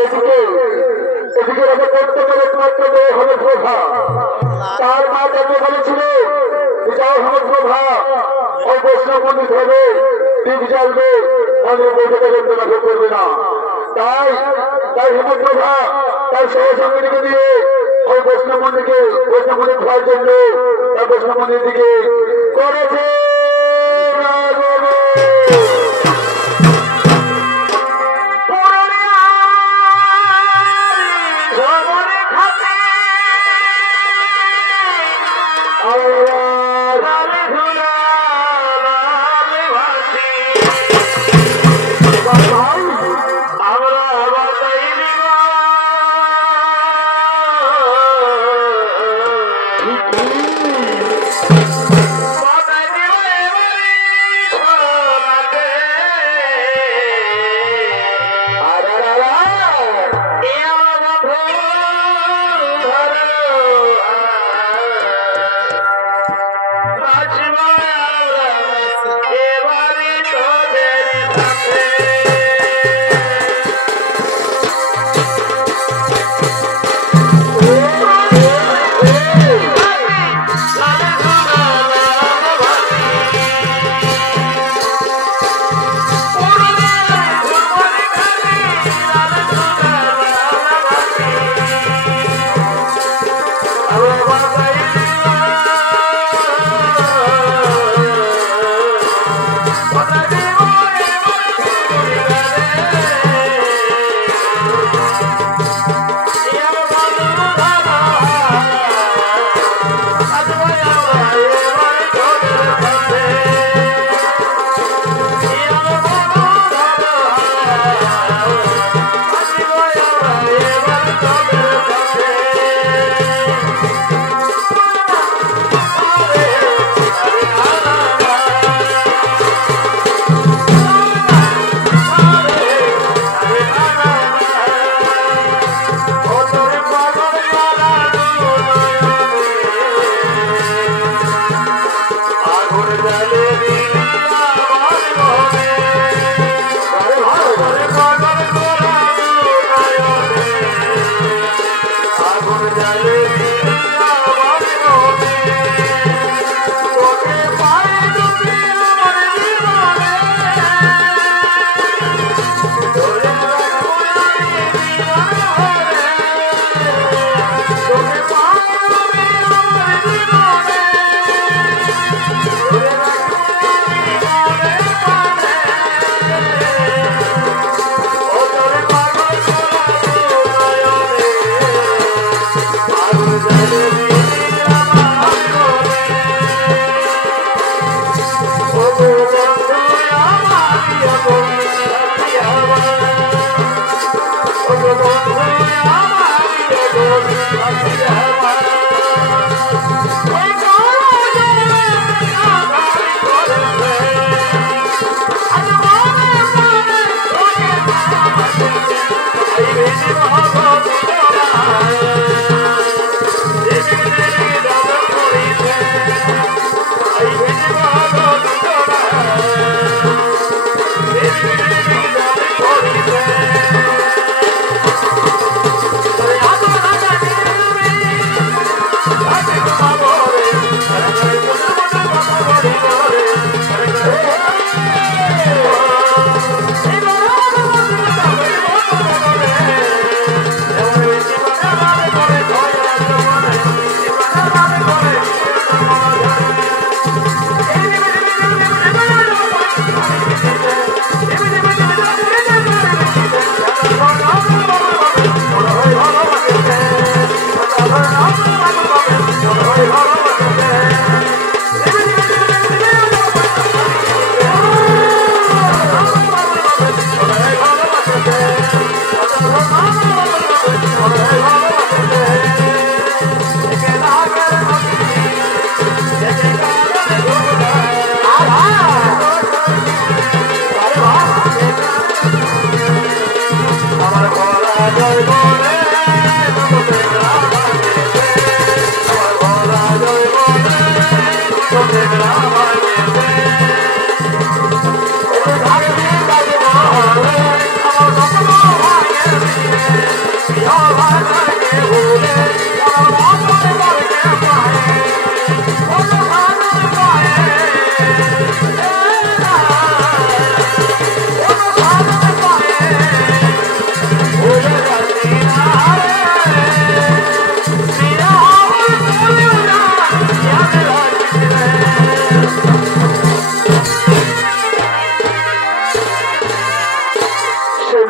এদিকে এদিকে করতে গেলে একমাত্র মেয়ে হবে প্রভা। তার মা তাকে বলেছিল যাও হবে প্রভা, ওই বৈষ্ণব পণ্ডিত হবে, দীপ জ্বালবে, অনেক বৈঠকে যন্ত্রণা করবে না। তাই তাই হেমপ্রভা তার সহসঙ্গীকে দিয়ে ওই বৈষ্ণব মন্দিরকে বৈষ্ণব মন্দির খাওয়ার জন্য তার বৈষ্ণব মন্দির দিকে করেছে।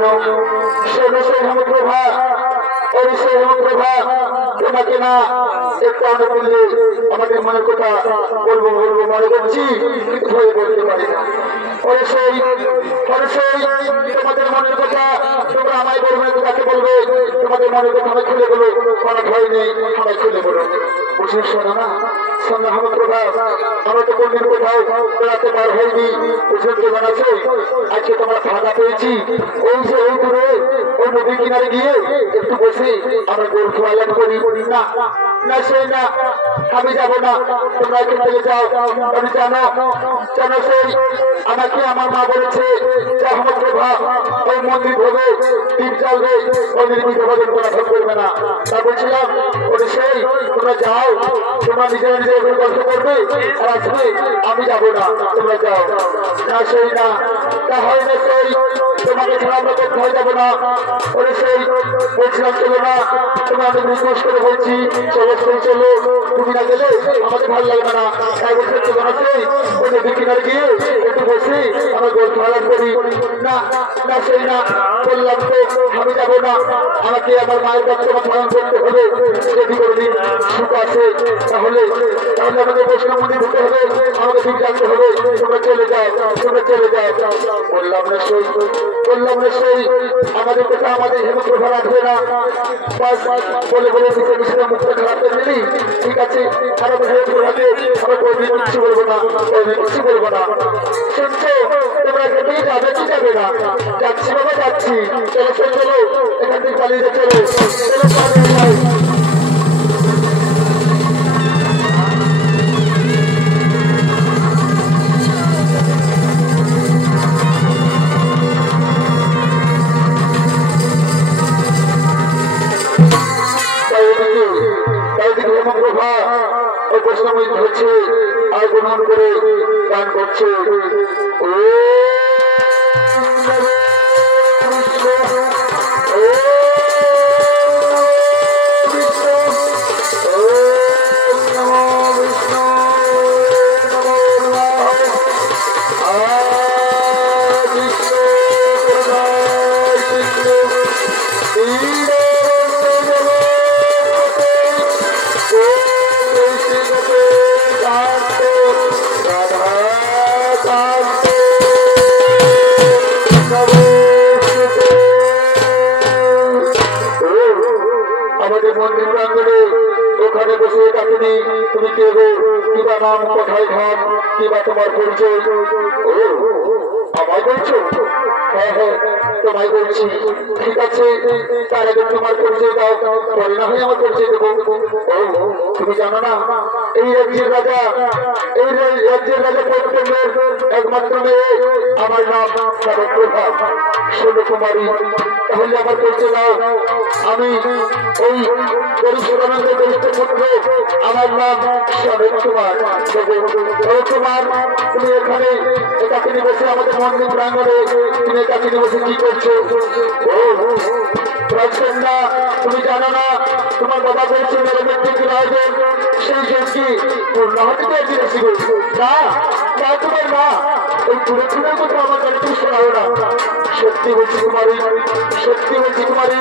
শোনো শোনো সেই হেমপ্রভা, ওই সেই হেমপ্রভা, তোমাকে না একটু অনেক বললে আমাদের মনের কথা বলবো বলবো মনে করছি, কিন্তু ভয়ে বলতে পারি না। ওরে সেই তোমাদের মনের কথা তোমরা আমায় বলবে, তাকে বলবে তোমাদের মনের কথা আমি খুলে বলো, কোনো ভয় নেই, আমায় খুলে বলো। বুঝে শোনো না শোনো হেমপ্রভা, আমরা তো কোনদিন কোথাও বেড়াতে বার হয়নি, বুঝলে কেমন আছে? আজকে তোমরা ফাঁকা পেয়েছি, ওই যে ওই দূরে ওই নদীর কিনারে গিয়ে একটু বসে আমরা গোল খেয়ালাম করি। না না সেই না, আমি যাবো না, তোমরা এখান থেকে যাও। আমি জানো জানো সেই আমাকে আমার মা বলেছে যে হেমপ্রভা ওই মন্দির হবে, দ্বীপ জ্বালবে, ওই নির্মিত ভজন করা ভোগ করবে না। তা বলছিলাম ওরে সেই তোমরা যাও, তোমরা নিজেরা নিজের গল্প করবে আর আসবে, আমি যাবো না, তোমরা যাও। না সেই না, তা হয় না সেই, তোমাকে ছাড়া আমরা কোথাও যাবো না। ওরে সেই বলছিলাম চলো না, তোমরা আমি রিকোয়েস্ট করে বলছি চলো সেই চলো, তুমি না গেলে আমাদের ভালো লাগবে না। তাই বলছে চলো না সেই ওই নদী কিনারে গিয়ে একটু বসে আমরা গল্প আলাপ করি। না না সেই না, বললাম তো আমি যাবো না, আমাকে আমার মায়ের বর্তমান পালন করতে হবে, যদি কোনদিন সুখ আছে তাহলে তাহলে আমাকে বৈষ্ণব মন্দির ঢুকতে হবে, আমাকে ঠিক জানতে হবে। তোমরা চলে যাও, তোমরা চলে যাও। বললাম না সেই আমাদের কথা আমাদের হেমপ্রভা রাখবে না, বলে বলে মিশে মিশে মুখটা খারাপ করে দিলি। ঠিক আছে, খারাপ হেমপ্রভাকে আমরা কোনদিন কিচ্ছু বলবো না, কিচ্ছু বলবো না। শুনছো তোমরা এখান থেকে যাবে কি যাবে না? যাচ্ছি বাবা যাচ্ছি, চলো চলো চলো এখান থেকে পালিয়ে চলো চলো পালিয়ে যাও। হেমপ্রভা ওই বৈষ্ণবী ধরছে আর গ্রহণ করে গান করছে। ও আমাদের মন্দির প্রাঙ্গণে ওখানে বসে ডাকিনি তুমি কে গো, কিবা নাম, কোথায় ঘর, কিবা তোমার পরিচয়? ও আমায় বলছো? হ্যাঁ হ্যাঁ তোমায় বলছি। ঠিক আছে, তার আগে তোমার পরিচয় দাও, পরে না হয় আমার পরিচয় দেবো। ও তুমি জানো না এই রাজ্যের রাজা পরিপূর্ণের একমাত্র মেয়ে, আমার নাম হেমপ্রভা সোনকুমারী। তাহলে আমার পরিচয় দাও। আমি ওই পরিষদানন্দের বরিষ্ঠ পুত্র, আমার নাম সনেক কুমার। কুমার তুমি এখানে একাকিনী বসে আমাদের মন্দির প্রাঙ্গণে তুমি একাকিনী বসে কি করছো? রাজকন্যা তুমি জানো না তোমার বাবা বলছে মেরে মৃত্যুর আয়োজন, সেই জনকি পূর্ণ হতে দিয়েছিল না? তোমার না ওই দূরে দূরের কথা আমার কাছে তুমি শোনাও না। সত্যি বলছি কুমারী, সত্যি বলছি কুমারী,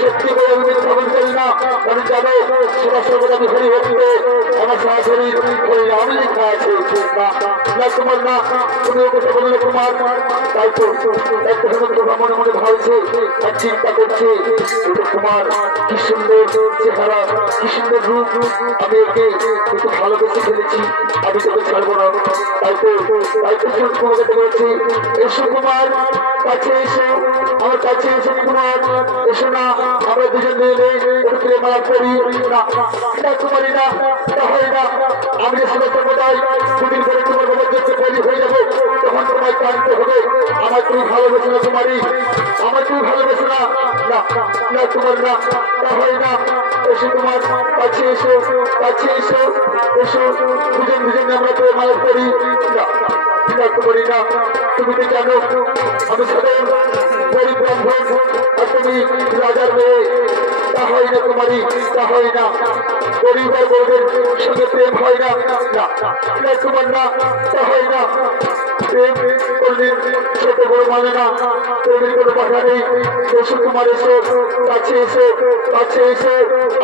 সত্যি বলে আমি মিথ্যা বলছি না। আমি জানো সদা সর্বদা আমি হরি ভক্ত, আমার সরাসরি হরি আমি লেখা আছে। না তোমার না, তুমি ও কথা বললে কুমার। তাই তো হেমপ্রভা মনে মনে ভাবছে আর চিন্তা করছে, কুমার কি সুন্দর চেহারা, কি সুন্দর রূপ, আমি একে একটু ভালোবেসে ফেলেছি, আমি তোকে ছাড়বো না। তাই তো তোমাকে বলেছি এসো কুমার, কাছে এসো, আমার কাছে এসো কুমার, এসো না আমরা দুজন মিলে প্রেম আলাপ করি। না কুমারী না, তা হয় না। আমি যে শুনে সর্বদাই দুদিন করে তোমার বাবার কাছে তৈরি হয়ে যাবো, তখন তোমায় জানতে হবে আমার তুমি ভালোবেসো না কুমারী, আমার তুমি ভালোবেসো না। না তোমার না, তা হয় না। এসো তোমার কাছে এসো, কাছে এসো, এসো দুজন আমরা প্রেম আলাপ করি। না কুমারী না, তুমি তো জানো আমি সাধারণ গরিব ব্রাহ্মণ আর তুমি রাজার মেয়ে। তা হয় না কুমারী, তা হয় না। গরিব আর গরিবের সঙ্গে প্রেম হয় না। না তোমার না, তা হয় না। প্রেম করলেন ছোট বড় মানে না, প্রেমের কোনো কথা নেই। বসু তোমার এসো, কাছে এসো, কাছে এসো,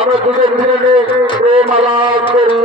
আমরা দুজন মিলে প্রেম আলাপ করি।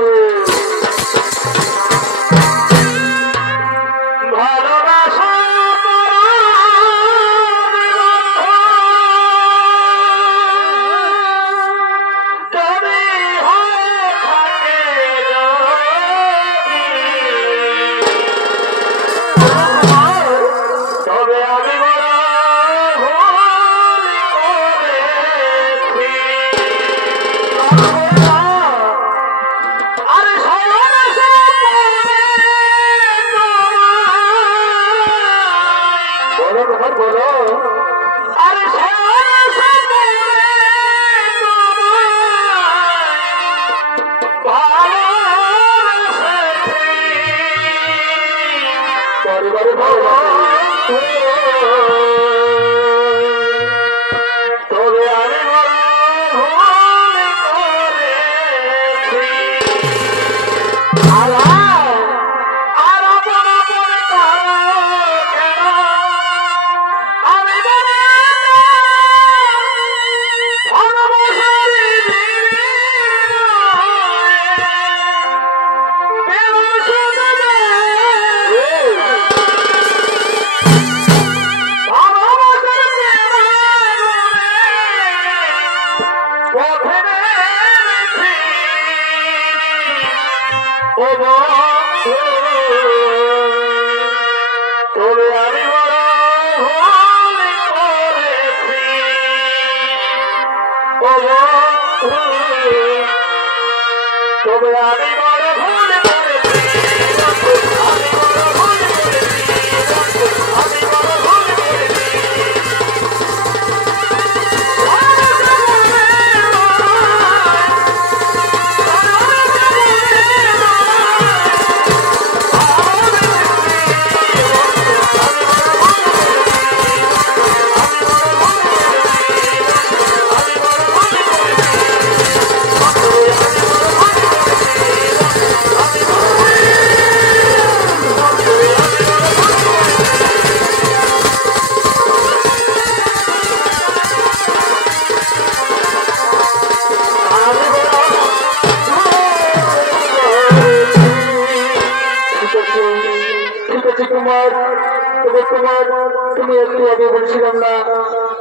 তুমি একটু আগে বলছিলাম না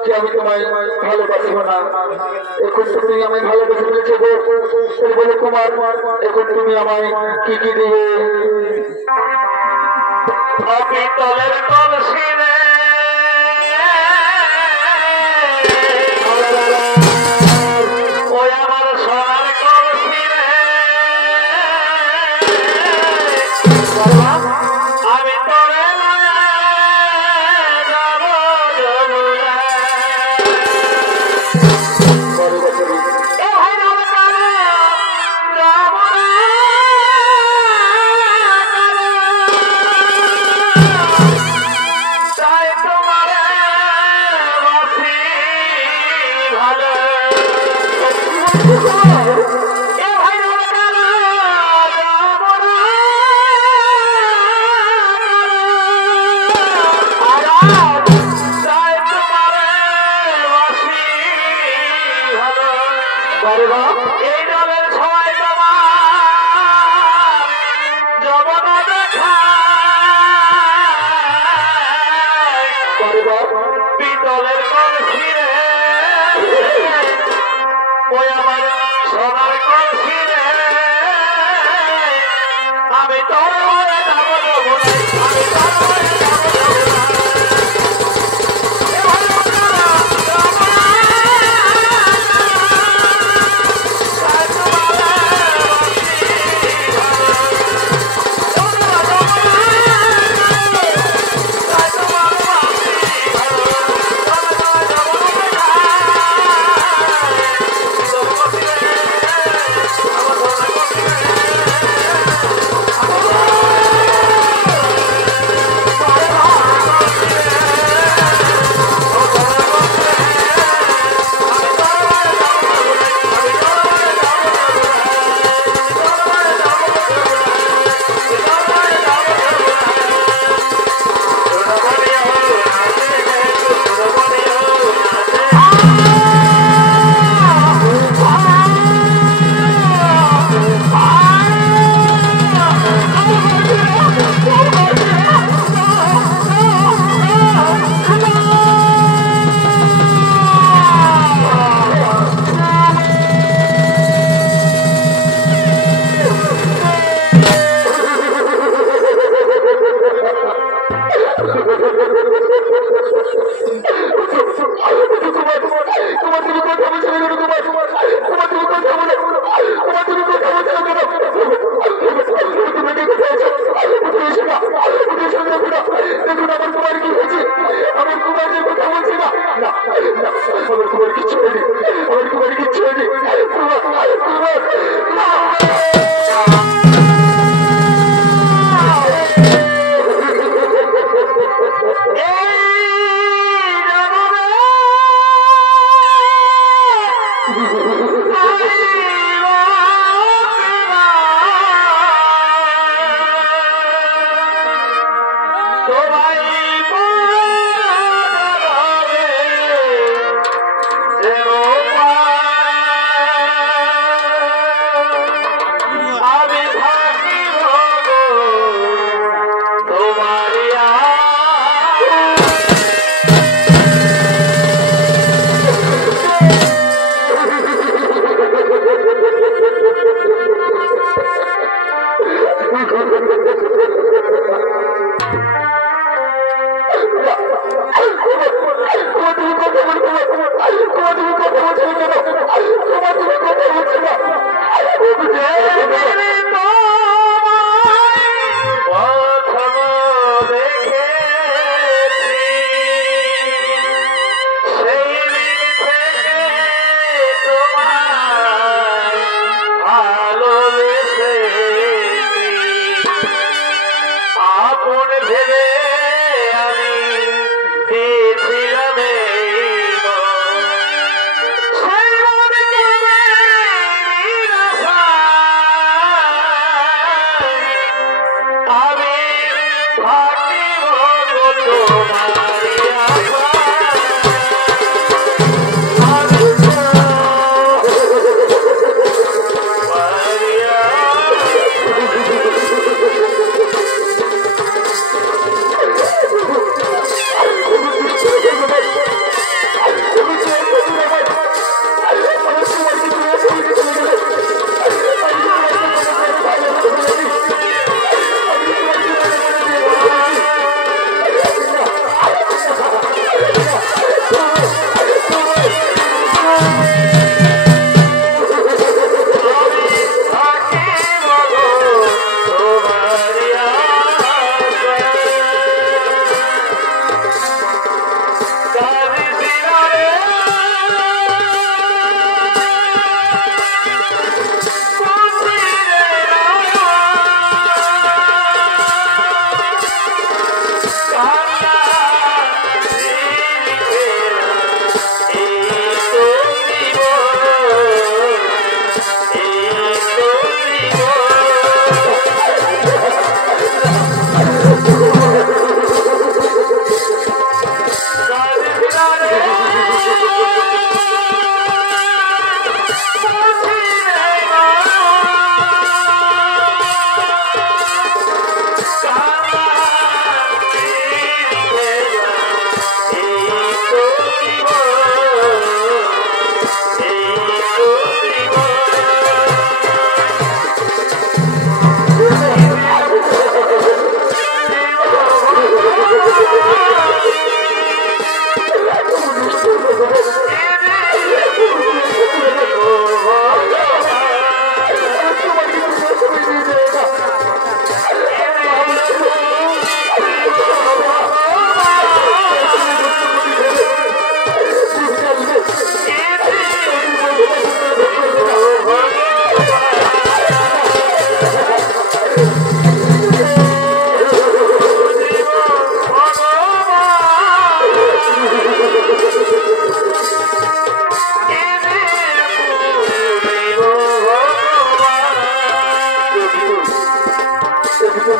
যে আমি তোমায় ভালোবাসব না, এখন তুমি আমায় ভালোবেসে ফেলেছো বলে কুমার, এখন তুমি আমায় কি কি দিবে?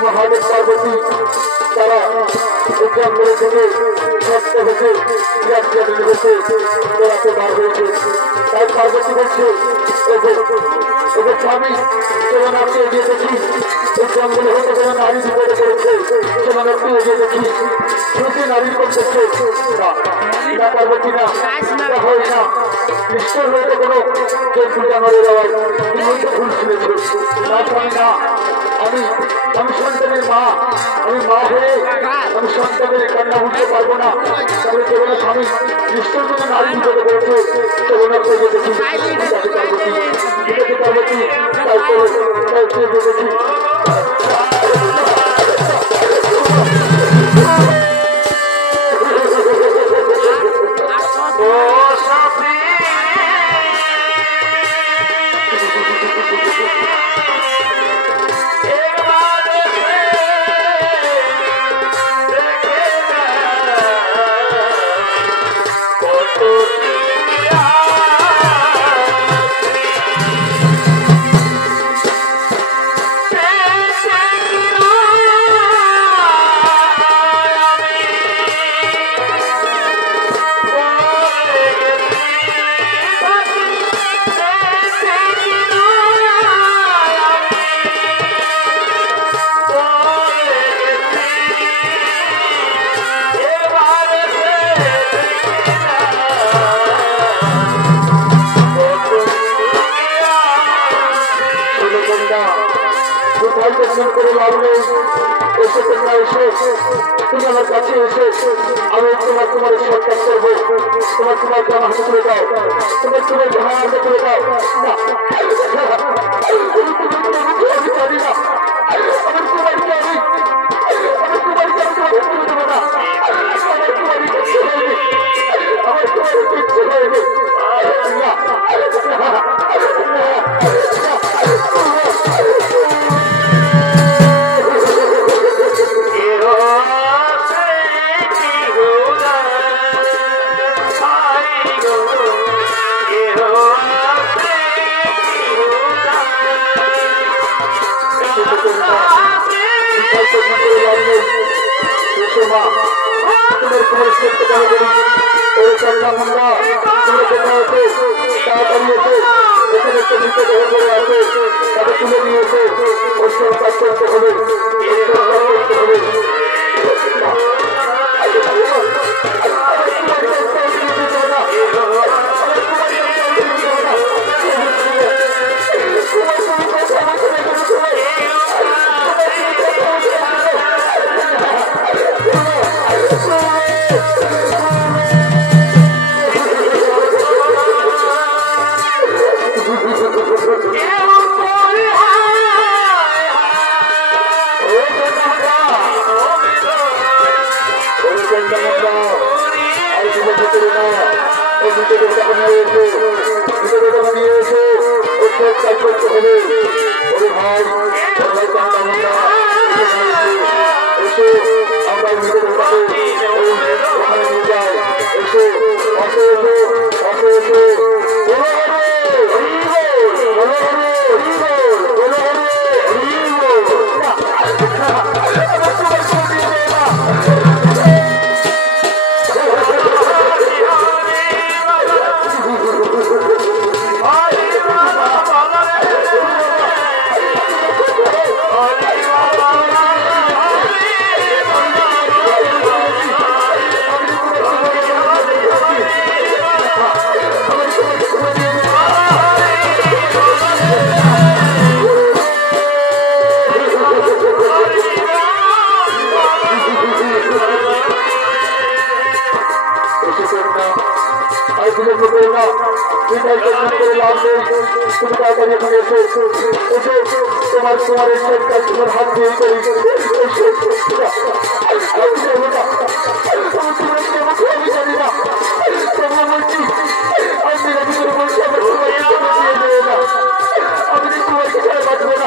महादेव पार्वती तारा विक्रम मेरे देवे नष्ट होते यात्रा होते তোরাতে বার হয়েছে তাই পার্বতী বলছে ওদের স্বামী যেমন আপনি এগিয়ে দেখি এই জঙ্গলে হতে যেমন নারী বিপদে পড়েছে যেমন আপনি এগিয়ে দেখি শুধু নারী করতেছে না পার্বতী না হয় না নিশ্চয় হয়তো কোনো জন্তু জানোয়ারের আওয়াজ তুমি হয়তো ভুল শুনেছ না স্বামী না আমি সন্তানের মা আমি মা হয়ে আমি সন্তানের কান্না বুঝতে পারবো না তবে কেবল স্বামী নিশ্চয় কোনো নারী বিপদে পড়েছে কেবল আপনি দেখি পার্বতী তারপর দেখি এসে তোমরা এসে তুমি আমার কাছে এসে আমি তোমার সরকার করবো তোমাকে আমার হাতে তুলে দাও তোমার জানা হাতে তুলে দাও না আমি জানি না আমার কুমারকে আমি দেবো না আমার কুমারকে ইচ্ছে হয়নি তুলে নিয়েছে ওর কাজ করতে হবে তোমার হাত দিয়ে করি আমি জানি না তোমরা বলছি আমি বলছি আমার আমি তোমাকে ছাড়া বাঁচবো না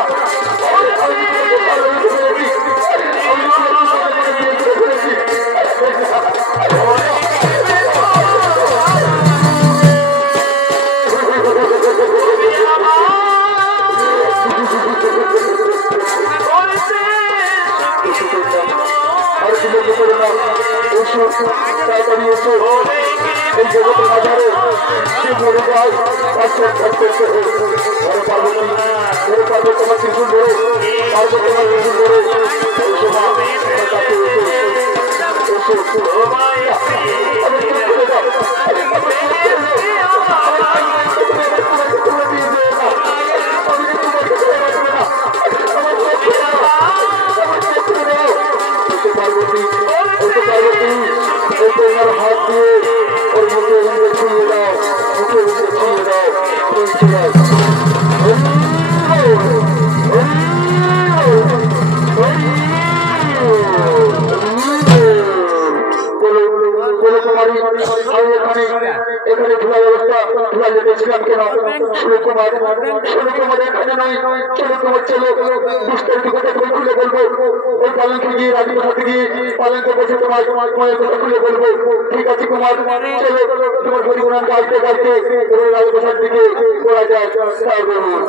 তাড়াতাড়ি এসে এই জগতের বাজারে সে মরে যায় পার্বতী তোমার ত্রিশুল ধরে পার্বতী তোমার ত্রিশুল ধরে তোমার হাত দিয়ে ওর মুখে ছুঁয়ে দাও মুখে ছুঁয়ে দাও এখানে ধোলা ব্যবস্থা ধোলা যেতেছিলাম কেন সুরকুমার এখানে নয় চলো দুষ্টের কথা খুলে বলবো ওই পালনকে গিয়ে রাজপ্রসাদ গিয়ে পালনকে বসে তোমার মায়ের কথা খুলে বলবো ঠিক আছে কুমার চলো তোমার পরিগুণান গাইতে রাজপ্রসাদ দিকে করা যায় তাই বলবো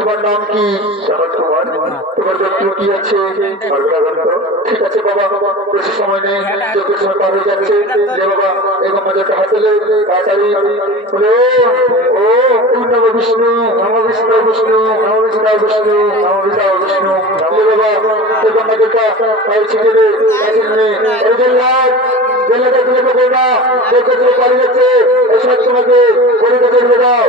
তোমার নাম কি? তোমার ব্যক্তিও কি আছে? ঠিক আছে বাবা, বেশি সময় নেই, চোখের সময় পার হয়ে যাচ্ছে। যে বাবা এরকম মজাটা হাতলে তাড়াতাড়ি বলে ও নম বিষ্ণু, নম বিষ্ণু বিষ্ণু, নম বিষ্ণু বিষ্ণু, নম বিষ্ণু বিষ্ণু। বাবা এরকম মজাটা ছিটে দে, পালিয়ে যাচ্ছে, এসব তোমাকে পরিণত করে দাও।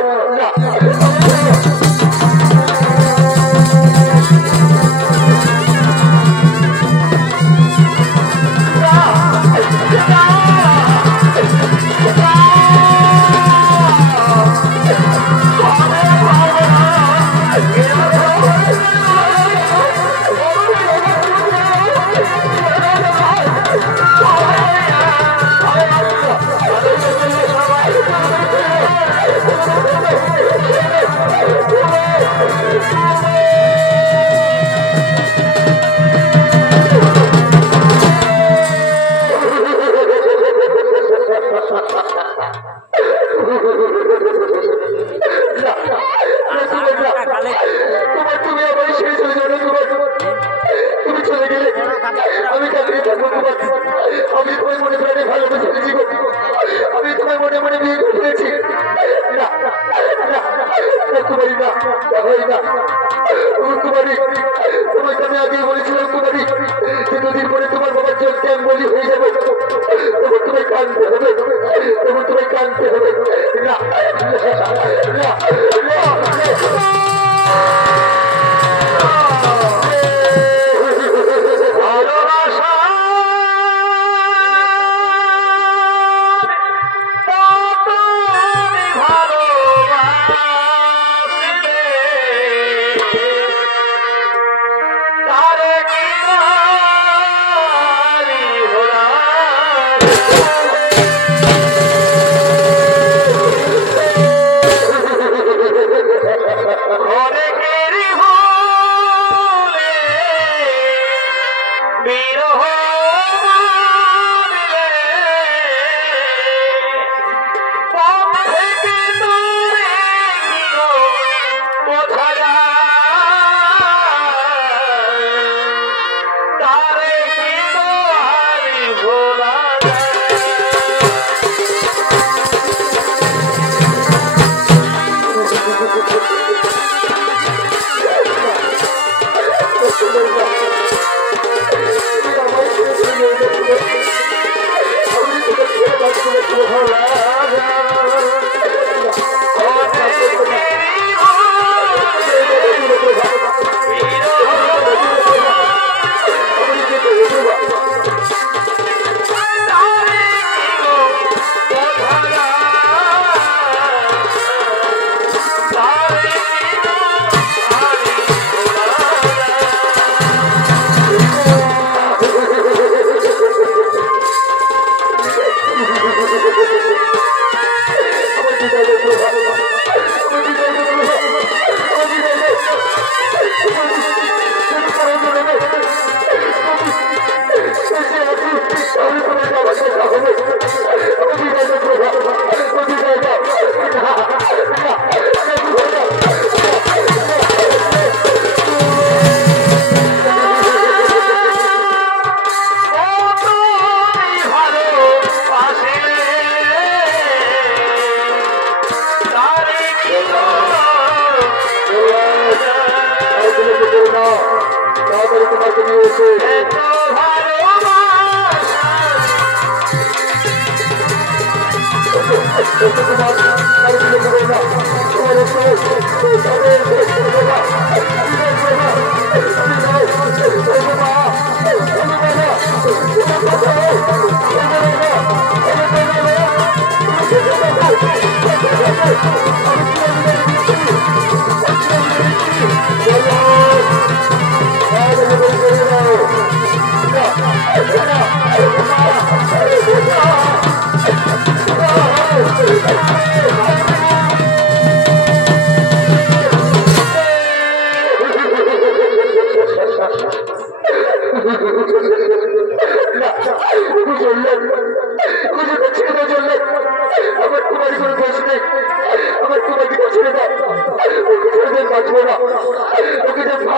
Gracias.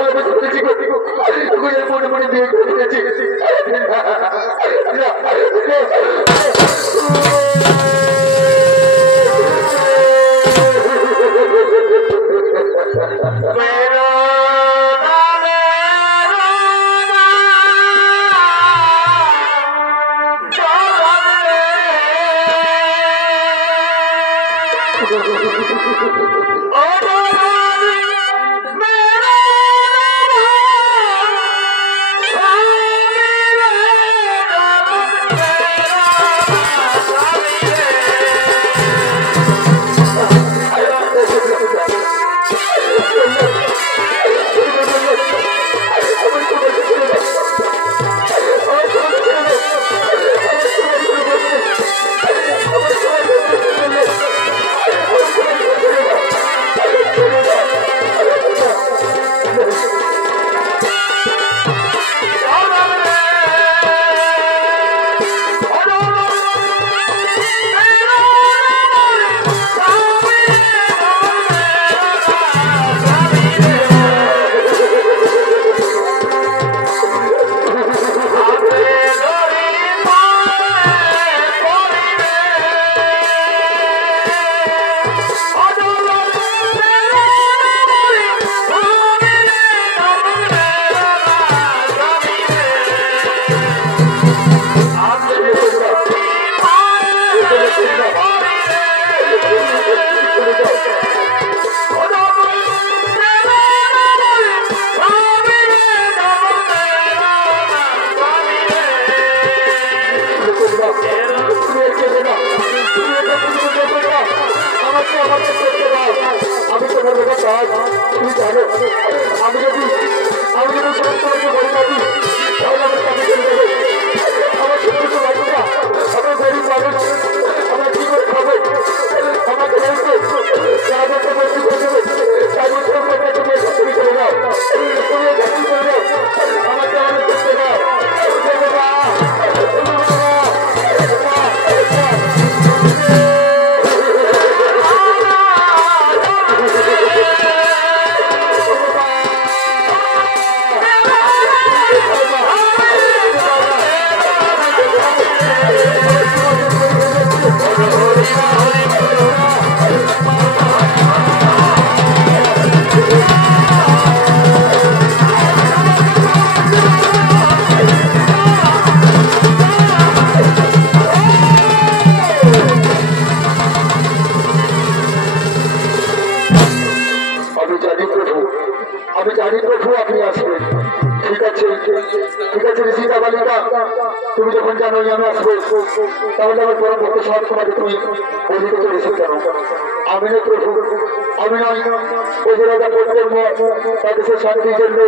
ভালোবেসে ফেলেছি মনে মনে বিয়ে করে ফেলেছি তুমি যখন জানো আমি আসবো তাহলে আমার পরম ভক্ত সব তোমাকে তুমি বলিতে চলেছো কেন আমি না প্রভু আমি নয় ওই যে রাজা করতেন তাদের সে শান্তির জন্য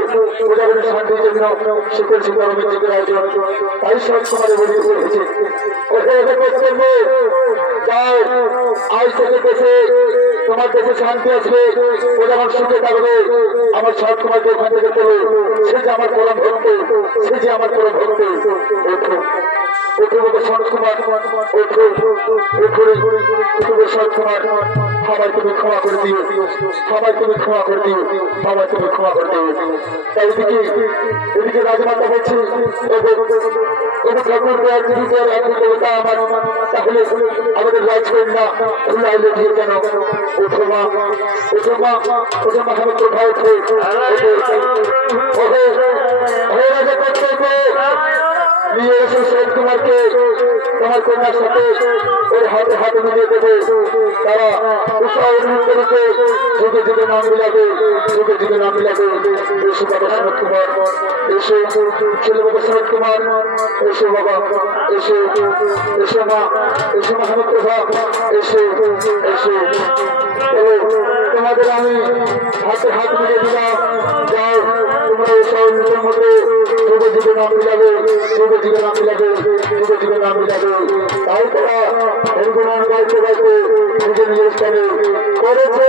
প্রজাগণের শান্তির জন্য সে করেছে পরমের দিকের আয়োজন তাই সব তোমাদের বলিতে চলেছে ওই রাজা করতেন যাও আজ থেকে দেশে তোমার দেশে শান্তি আসবে প্রজাগণ সুখে থাকবে আমার সব তোমাকে ওখান থেকে তোলো সে যে আমার পরম ভক্ত সে যে আমার পরম ভক্ত সবাই তুমি ক্ষমা করে দিও সবাই তুমি ক্ষমা করে দিও সবাই তুমি ক্ষমা করে দিও তাই এদিকে রাজমাতা বলছে ঠাকুর দেবতা আমার তাহলে আমাদের রাজ করেন না খুলে আইলে দিয়ে কেন ওঠো মা আমি কোথাও রাজা করতে নিয়ে এসে শরীর কুমারকে তোমার কন্যার সাথে ওর হাতে হাতে মিলিয়ে দেবে তারা উৎসাহ করিতে যুগে যুগে নাম মিলাবে যুগে যুগে নাম মিলাবে এসো বাবা শরৎ কুমার এসো ছেলে বাবা শরৎ কুমার এসো বাবা এসো এসো মা হেমন্ত প্রভা এসো এসো তোমাদের আমি হাতে হাত মিলিয়ে দিলাম যাও তোমরা এসব নিজের মধ্যে যুগে যুগে নাম মিলাবে যুগে যুগে নাম মিলাবে যুগে যুগে নাম মিলাবে তাই তারা হরিগুণ গাইতে গাইতে নিজের নিজের স্থানে করেছে